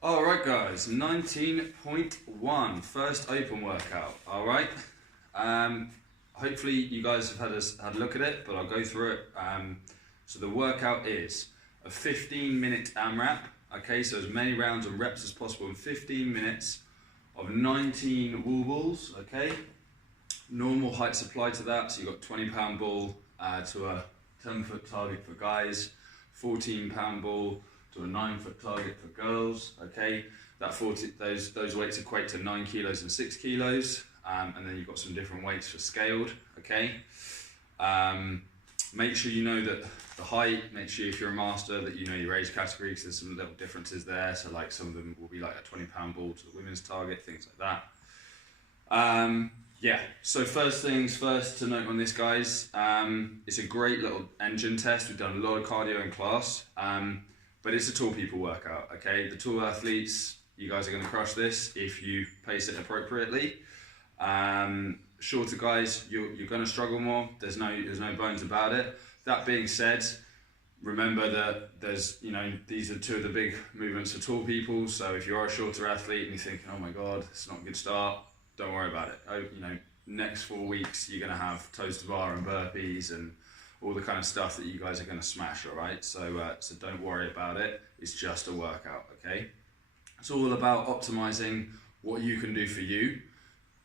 Alright guys, 19.1, first open workout, alright? Hopefully you guys have had a look at it, but I'll go through it. So the workout is a 15-minute AMRAP, okay? So as many rounds and reps as possible in 15 minutes of 19 wall balls, okay? Normal height supply to that, so you've got 20-pound ball to a 10-foot target for guys, 14-pound ball to a 9-foot target for girls, okay? Those weights equate to 9 kilos and 6 kilos, and then you've got some different weights for scaled, okay? Make sure you know that the height, make sure if you're a master that you know your age category, because there's some little differences there, so like some of them will be like a 20-pound ball to the women's target, things like that. Yeah, so first things first to note on this, guys, it's a great little engine test. We've done a lot of cardio in class, but it's a tall people workout, okay? The tall athletes, you guys are gonna crush this if you pace it appropriately. Shorter guys, you're gonna struggle more. There's no bones about it. That being said, remember that these are two of the big movements for tall people. So if you're a shorter athlete and you're thinking, oh my God, it's not a good start, don't worry about it. Next 4 weeks, you're gonna have toes to bar and burpees and all the kind of stuff that you guys are gonna smash, all right? So don't worry about it. It's just a workout, okay? It's all about optimizing what you can do for you.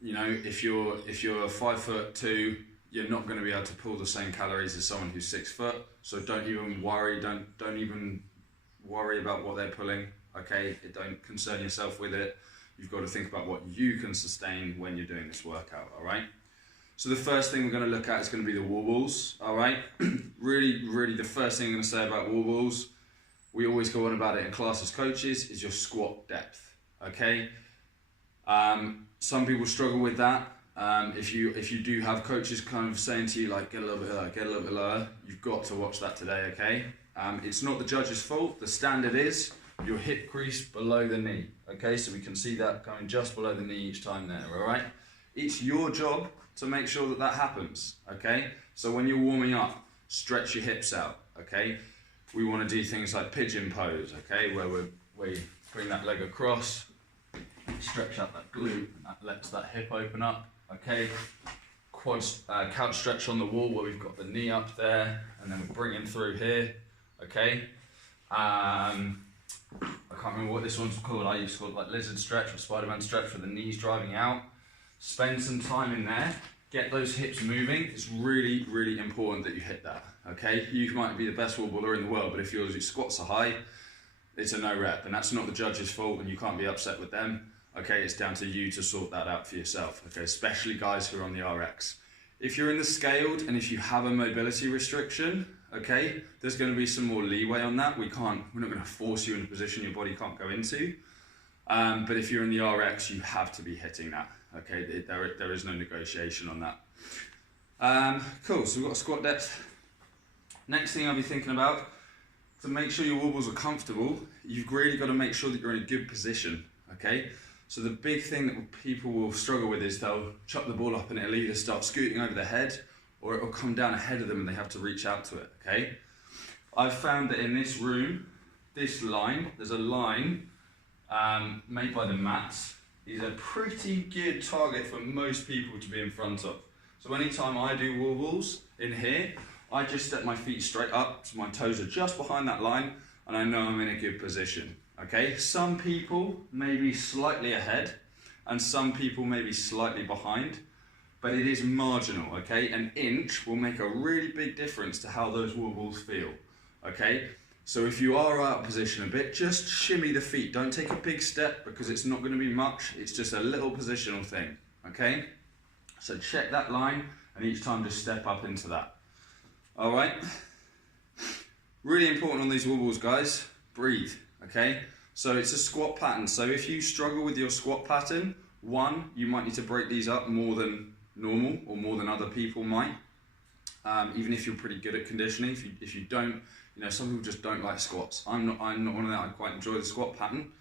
If you're 5'2", you're not going to be able to pull the same calories as someone who's 6 foot. So don't even worry. Don't even worry about what they're pulling. Okay, don't concern yourself with it. You've got to think about what you can sustain when you're doing this workout. All right. So the first thing we're going to look at is going to be the wall balls. All right. really, the first thing I'm going to say about wall balls, we always go on about it in class as coaches, is your squat depth. Okay. Some people struggle with that. If you do have coaches kind of saying to you like get a little bit lower, you've got to watch that today, okay? It's not the judge's fault. The standard is your hip crease below the knee, okay? So we can see that going just below the knee each time there, all right? It's your job to make sure that that happens, okay? So when you're warming up, stretch your hips out, okay? We want to do things like pigeon pose, okay? Where we bring that leg across, stretch out that glute, that lets that hip open up, okay? Couch stretch on the wall where we've got the knee up there, and then we're bringing through here, okay? I can't remember what this one's called. I used to call it like lizard stretch or Spider-Man stretch for the knees driving out. Spend some time in there, get those hips moving. It's really, really important that you hit that, okay? You might be the best wall baller in the world, but if your squats are high, it's a no rep, and that's not the judge's fault, and you can't be upset with them. Okay, it's down to you to sort that out for yourself, okay, especially guys who are on the RX. If you're in the scaled and if you have a mobility restriction, okay, there's going to be some more leeway on that. We're not going to force you in a position your body can't go into. But if you're in the RX, you have to be hitting that, okay? There is no negotiation on that. Cool, so we've got squat depth. Next thing I'll be thinking about, to make sure your wall balls are comfortable, you've really got to make sure that you're in a good position, okay? So the big thing that people will struggle with is they'll chop the ball up and it'll either start scooting over their head or it'll come down ahead of them and they have to reach out to it, okay? I've found that in this room, this line, there's a line made by the mats, is a pretty good target for most people to be in front of. So anytime I do wall balls in here, I just step my feet straight up, so my toes are just behind that line, and I know I'm in a good position, okay? Some people may be slightly ahead, and some people may be slightly behind, but it is marginal, okay? An inch will make a really big difference to how those wall balls feel, okay? So if you are out of position a bit, just shimmy the feet. Don't take a big step because it's not gonna be much, it's just a little positional thing, okay? So check that line, and each time just step up into that. All right, really important on these wall balls, guys, breathe, okay? So it's a squat pattern. So if you struggle with your squat pattern, one, you might need to break these up more than normal or more than other people might, even if you're pretty good at conditioning. If you don't, some people just don't like squats. I'm not one of that. I quite enjoy the squat pattern.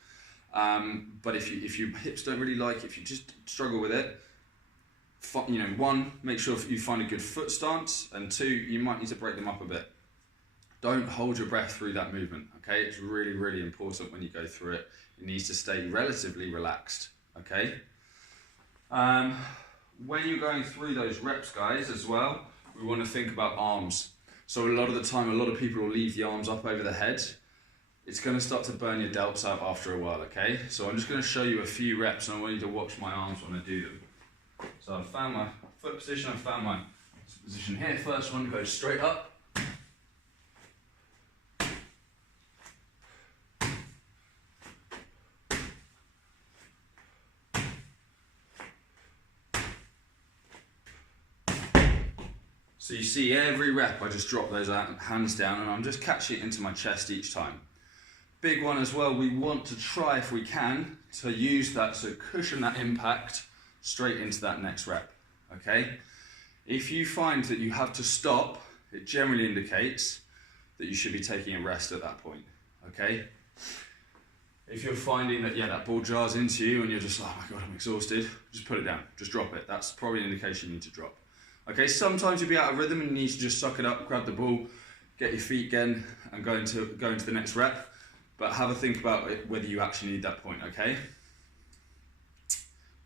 But if your hips don't really like it, if you just struggle with it, one, make sure you find a good foot stance, and two, you might need to break them up a bit. Don't hold your breath through that movement, okay? It's really, really important when you go through it. It needs to stay relatively relaxed, okay? When you're going through those reps, guys, as well, we want to think about arms. So a lot of the time, a lot of people will leave the arms up over the head. It's going to start to burn your delts out after a while, okay? So I'm just going to show you a few reps, and I want you to watch my arms when I do them. So I've found my foot position, I've found my position here. First one goes straight up. So you see every rep I just drop those hands down and I'm just catching it into my chest each time. Big one as well, we want to try if we can to use that, so cushion that impact straight into that next rep, okay? If you find that you have to stop, it generally indicates that you should be taking a rest at that point, okay? If you're finding that, yeah, that ball jars into you and you're just like, oh my God, I'm exhausted, just put it down, just drop it. That's probably an indication you need to drop. Okay, sometimes you'll be out of rhythm and you need to just suck it up, grab the ball, get your feet again and go into the next rep. But have a think about it, whether you actually need that point, okay?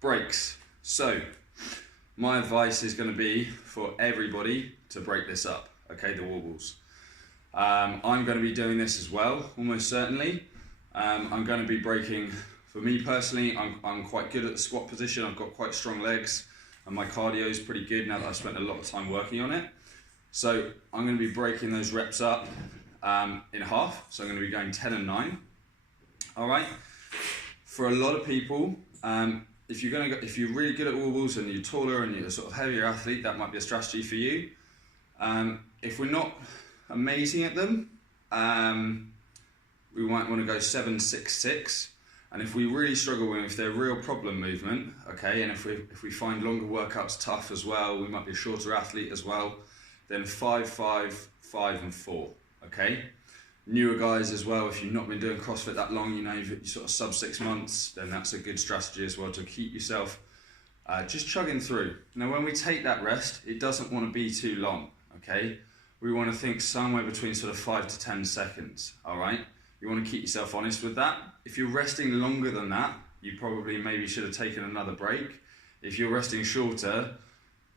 Breaks. So, my advice is going to be for everybody to break this up, okay, the wall balls. I'm going to be doing this as well, almost certainly. I'm going to be breaking, for me personally, I'm quite good at the squat position. I've got quite strong legs and my cardio is pretty good now that I've spent a lot of time working on it. So I'm going to be breaking those reps up in half. So I'm going to be going 10 and 9. All right. For a lot of people, if you're really good at wall balls and you're taller and you're a sort of heavier athlete, that might be a strategy for you. If we're not amazing at them, we might want to go 7, 6, 6. And if we really struggle with, if they're real problem movement, okay, and if we find longer workouts tough as well, we might be a shorter athlete as well, then 5, 5, 5 and 4, okay? Newer guys as well, if you've not been doing CrossFit that long, you know, you're sort of sub 6 months, then that's a good strategy as well to keep yourself just chugging through. Now when we take that rest, it doesn't want to be too long, okay? We want to think somewhere between sort of 5 to 10 seconds, all right? You want to keep yourself honest with that. If you're resting longer than that, you probably maybe should have taken another break. If you're resting shorter,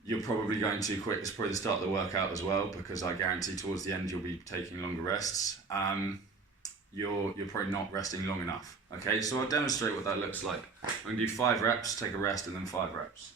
you're probably going too quick. It's probably the start of the workout as well, because I guarantee towards the end you'll be taking longer rests. You're probably not resting long enough. Okay, so I'll demonstrate what that looks like. I'm going to do 5 reps, take a rest, and then 5 reps.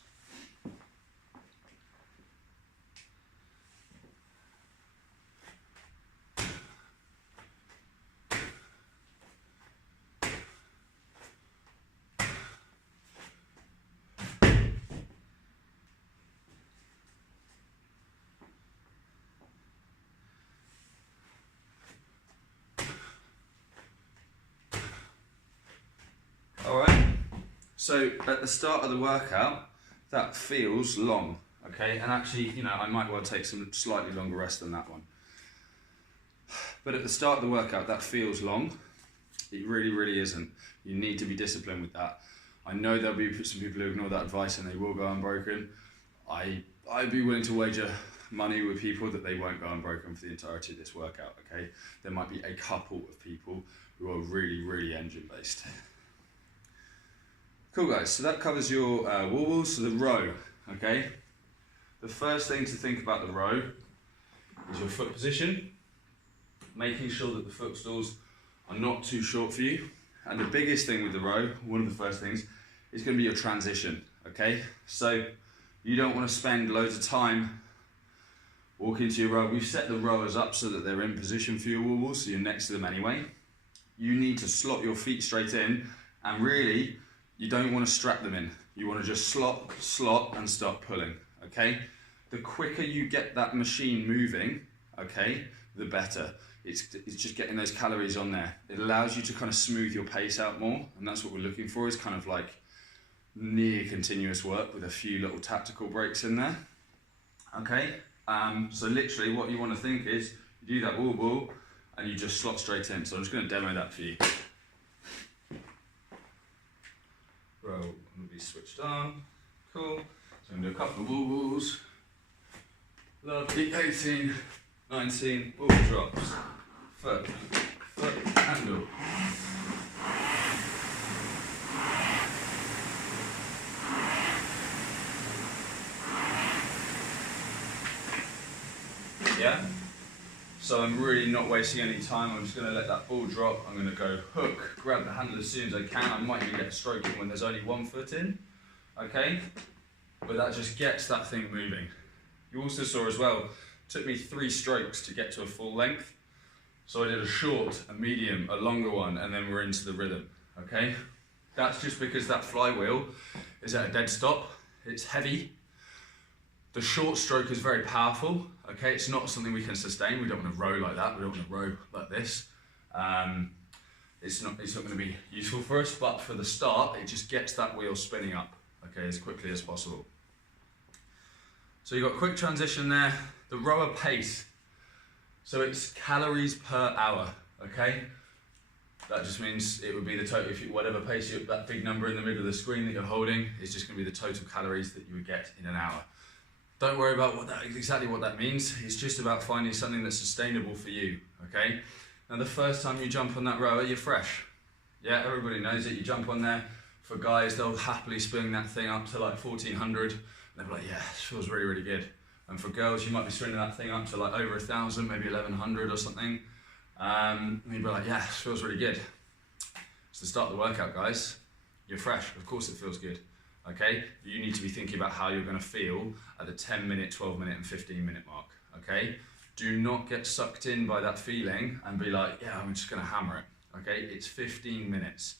So at the start of the workout, that feels long, okay? And actually, you know, I might well take some slightly longer rest than that one. But at the start of the workout, that feels long. It really, really isn't. You need to be disciplined with that. I know there'll be some people who ignore that advice and they will go unbroken. I'd be willing to wager money with people that they won't go unbroken for the entirety of this workout, okay? There might be a couple of people who are really, really engine-based. Cool guys, so that covers your wall balls, so the row, okay? The first thing to think about the row is your foot position, making sure that the footstools are not too short for you. And the biggest thing with the row, one of the first things, is going to be your transition, okay? So you don't want to spend loads of time walking to your row. We've set the rowers up so that they're in position for your wall balls, so you're next to them anyway. You need to slot your feet straight in, and really, you don't want to strap them in. You want to just slot, and start pulling, okay? The quicker you get that machine moving, okay, the better. It's just getting those calories on there. It allows you to kind of smooth your pace out more, and that's what we're looking for, is kind of like near continuous work with a few little tactical breaks in there, okay? So literally what you want to think is, you do that wall ball, and you just slot straight in. So I'm just going to demo that for you. Row will be switched on. Cool. So I'm going to do a couple of wall balls. Lovely. 18, 19 ball drops, foot, handle. Yeah? So I'm really not wasting any time. I'm just going to let that ball drop. I'm going to go hook, grab the handle as soon as I can. I might even get a stroke in when there's only 1 foot in. Okay? But that just gets that thing moving. You also saw as well, it took me 3 strokes to get to a full length. So I did a short, a medium, a longer one, and then we're into the rhythm. Okay? That's just because that flywheel is at a dead stop. It's heavy. The short stroke is very powerful, okay? It's not something we can sustain. We don't want to row like that. We don't want to row like this. It's not going to be useful for us, but for the start, it just gets that wheel spinning up, okay, as quickly as possible. So you've got quick transition there. The rower pace. So it's calories per hour, okay? That just means it would be the total, whatever pace, that big number in the middle of the screen that you're holding is just going to be the total calories that you would get in an hour. Don't worry about exactly what that means. It's just about finding something that's sustainable for you, okay? Now the first time you jump on that rower, you're fresh. Yeah, everybody knows it. You jump on there. For guys, they'll happily spin that thing up to like 1400. And they'll be like, yeah, this feels really, really good. And for girls, you might be spinning that thing up to like over 1000, maybe 1100 or something. And you'll be like, yeah, this feels really good. So to start the workout, guys, you're fresh. Of course it feels good. Okay, you need to be thinking about how you're going to feel at the 10-minute, 12-minute, and 15-minute mark. Okay, do not get sucked in by that feeling and be like, yeah, I'm just going to hammer it. Okay, it's 15 minutes.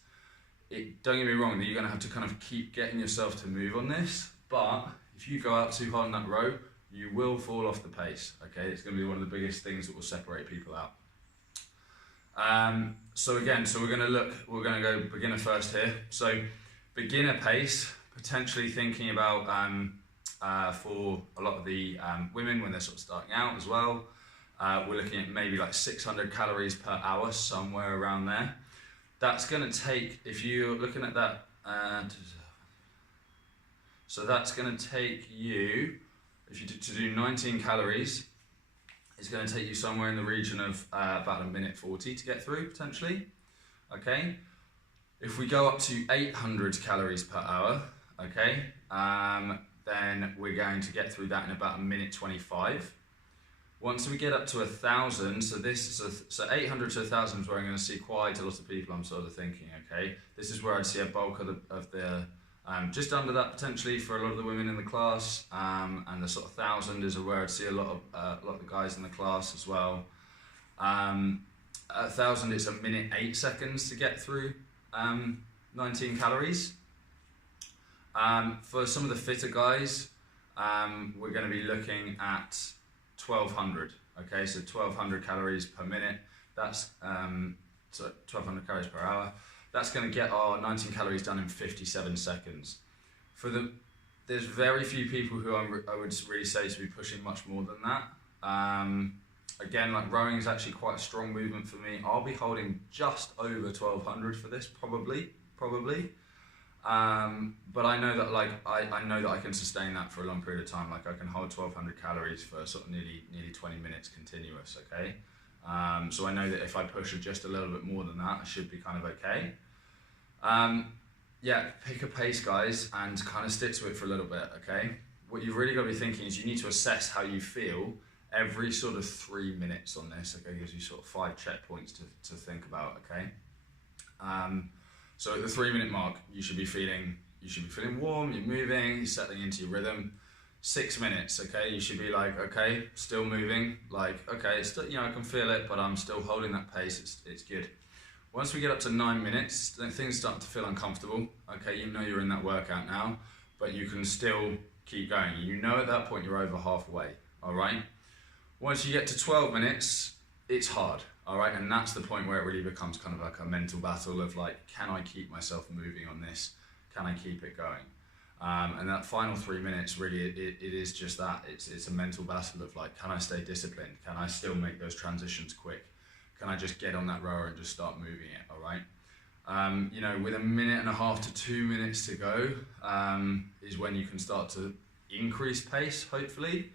Don't get me wrong, that you're going to have to kind of keep getting yourself to move on this, but if you go out too hard on that row, you will fall off the pace. Okay, it's going to be one of the biggest things that will separate people out. So we're going to go beginner first here. So beginner pace. Potentially thinking about for a lot of the women when they're sort of starting out as well, we're looking at maybe like 600 calories per hour, somewhere around there. That's going to take, if you're looking at that, so that's going to take you, if you to do 19 calories, it's going to take you somewhere in the region of about 1:40 to get through, potentially. Okay. If we go up to 800 calories per hour, okay, then we're going to get through that in about 1:25. Once we get up to 1,000, so 800 to 1,000 is where I'm going to see quite a lot of people. I'm sort of thinking, okay, this is where I'd see a bulk of the just under that potentially for a lot of the women in the class, and the sort of 1,000 is where I'd see a lot of the guys in the class as well. At 1,000, it's 1:08 to get through 19 calories. For some of the fitter guys, we're going to be looking at 1,200. Okay, so 1,200 calories per minute. That's so 1,200 calories per hour. That's going to get our 19 calories done in 57 seconds. There's very few people who I would really say to be pushing much more than that. Again, like rowing is actually quite a strong movement for me. I'll be holding just over 1,200 for this, probably. But I know that I know that I can sustain that for a long period of time. Like I can hold 1,200 calories for sort of nearly 20 minutes continuous. Okay, so I know that if I push just a little bit more than that, I should be kind of okay. Yeah, pick a pace, guys, and kind of stick to it for a little bit. Okay, what you've really got to be thinking is you need to assess how you feel every sort of 3 minutes on this. Okay, gives you sort of 5 checkpoints to think about. Okay. So at the 3-minute mark, you should be feeling warm, you're moving, you're settling into your rhythm. 6 minutes, okay, you should be like, okay, still moving, like, okay, it's still, I can feel it, but I'm still holding that pace, it's good. Once we get up to 9 minutes, then things start to feel uncomfortable. Okay, you know you're in that workout now, but you can still keep going. You know at that point you're over halfway, all right? Once you get to 12 minutes, it's hard. All right, and that's the point where it really becomes kind of like a mental battle of like, can I keep myself moving on this? Can I keep it going? And that final 3 minutes, really, it is just that. It's a mental battle of like, can I stay disciplined? Can I still make those transitions quick? Can I just get on that rower and just start moving it? All right. With 1.5 minutes to 2 minutes to go, is when you can start to increase pace, hopefully.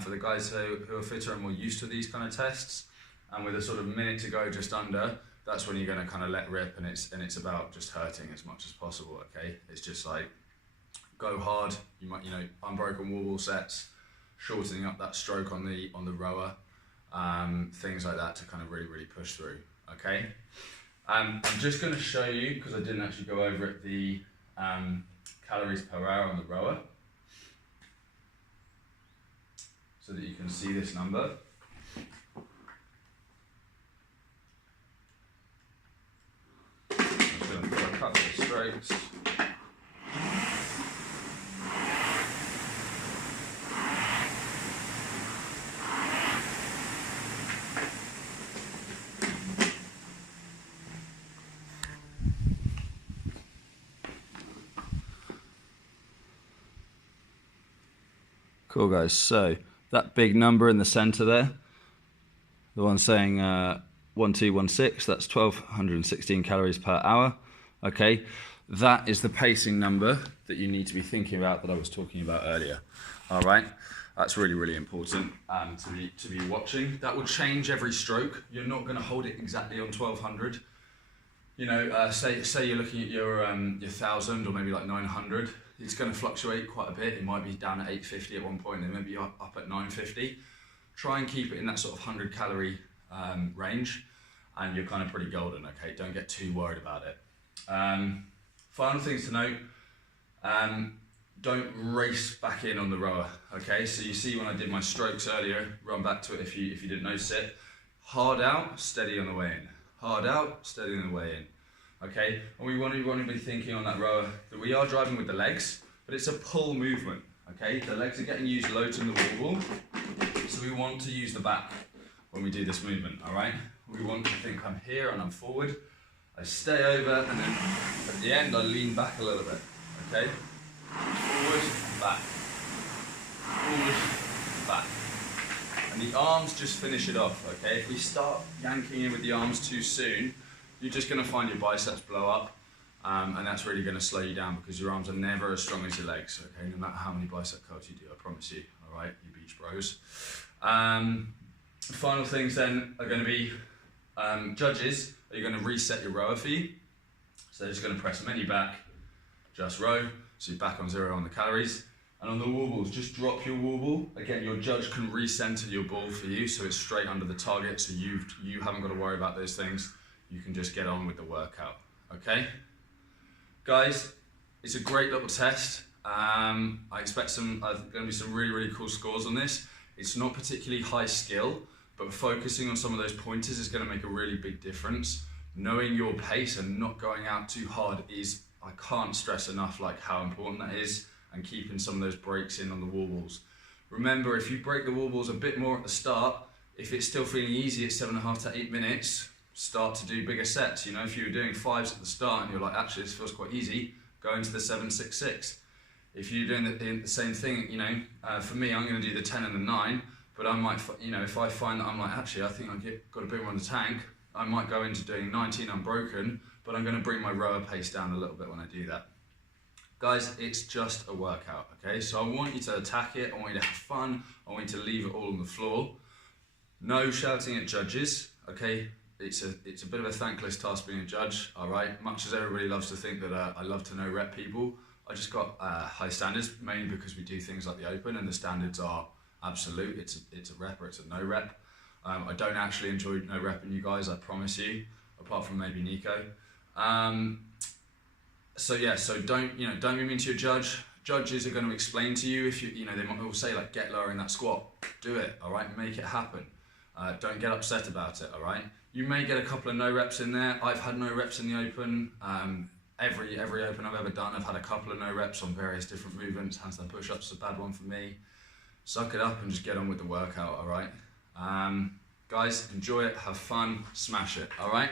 for the guys who are fitter and more used to these kind of tests. And with a sort of minute to go, just under, that's when you're going to kind of let rip, and it's about just hurting as much as possible. Okay, it's just like go hard. You might, unbroken wall ball sets, shortening up that stroke on the rower, things like that to kind of really push through. Okay, I'm just going to show you, because I didn't actually go over it, the calories per hour on the rower, so that you can see this number. I'm just going to put a couple of strokes. Cool, guys. So that big number in the center there, the one saying 1216, that's 1216 calories per hour. Okay, that is the pacing number that you need to be thinking about that I was talking about earlier. All right, that's really important to be watching. That will change every stroke. You're not going to hold it exactly on 1200. Say you're looking at your 1000 or maybe like 900. It's going to fluctuate quite a bit. It might be down at 850 at one point, and maybe up at 950. Try and keep it in that sort of 100 calorie range, and you're kind of pretty golden. Okay, don't get too worried about it. Final things to note: don't race back in on the rower. Okay, so you see when I did my strokes earlier, run back to it if you didn't notice it. Hard out, steady on the way in. Hard out, steady on the way in. Okay, and we want to be thinking on that rower that we are driving with the legs, but it's a pull movement. Okay, the legs are getting used loads in the wall ball, so we want to use the back when we do this movement. All right, we want to think I'm here and I'm forward. I stay over, and then at the end I lean back a little bit. Okay, forward, back, forward, back. And the arms just finish it off. Okay, if we start yanking in with the arms too soon, you're just going to find your biceps blow up, and that's really going to slow you down, because your arms are never as strong as your legs. Okay, no matter how many bicep curls you do, I promise you. All right, you beach bros. Final things then are going to be judges. Are you going to reset your rower for you? So they're just going to press many back, just row. So you're back on 0 on the calories. And on the wall balls, just drop your wall ball. Again, your judge can recenter your ball for you, so it's straight under the target, so you haven't got to worry about those things. You can just get on with the workout, okay? Guys, it's a great little test. I expect going to be some really cool scores on this. It's not particularly high skill, but focusing on some of those pointers is going to make a really big difference. Knowing your pace and not going out too hard is, I can't stress enough like how important that is, and keeping some of those breaks in on the wall balls. Remember, if you break the wall balls a bit more at the start, if it's still feeling easy at 7.5 to 8 minutes, start to do bigger sets. If you were doing 5s at the start and you're like, actually this feels quite easy, go into the 7-6-6. If you're doing the same thing, for me, I'm going to do the 10 and the 9, but I might, if I find that I'm like, actually I think I've got a bit more on the tank, I might go into doing 19 unbroken, but I'm going to bring my rower pace down a little bit when I do that. Guys, it's just a workout, okay? So I want you to attack it, I want you to have fun, I want you to leave it all on the floor. No shouting at judges, okay? It's a bit of a thankless task being a judge, all right? Much as everybody loves to think that I love to no-rep people, I just got high standards, mainly because we do things like the open, and the standards are absolute. It's a rep or it's a no-rep. I don't actually enjoy no-repping you guys, I promise you, apart from maybe Nico. So don't be mean to your judge. Judges are going to explain to you if they might all say like, get lower in that squat. Do it, all right? Make it happen. Don't get upset about it, all right? You may get a couple of no reps in there. I've had no reps in the open. Every open I've ever done, I've had a couple of no reps on various different movements. Handstand push-ups is a bad one for me. Suck it up and just get on with the workout, all right? Guys, enjoy it, have fun, smash it, all right?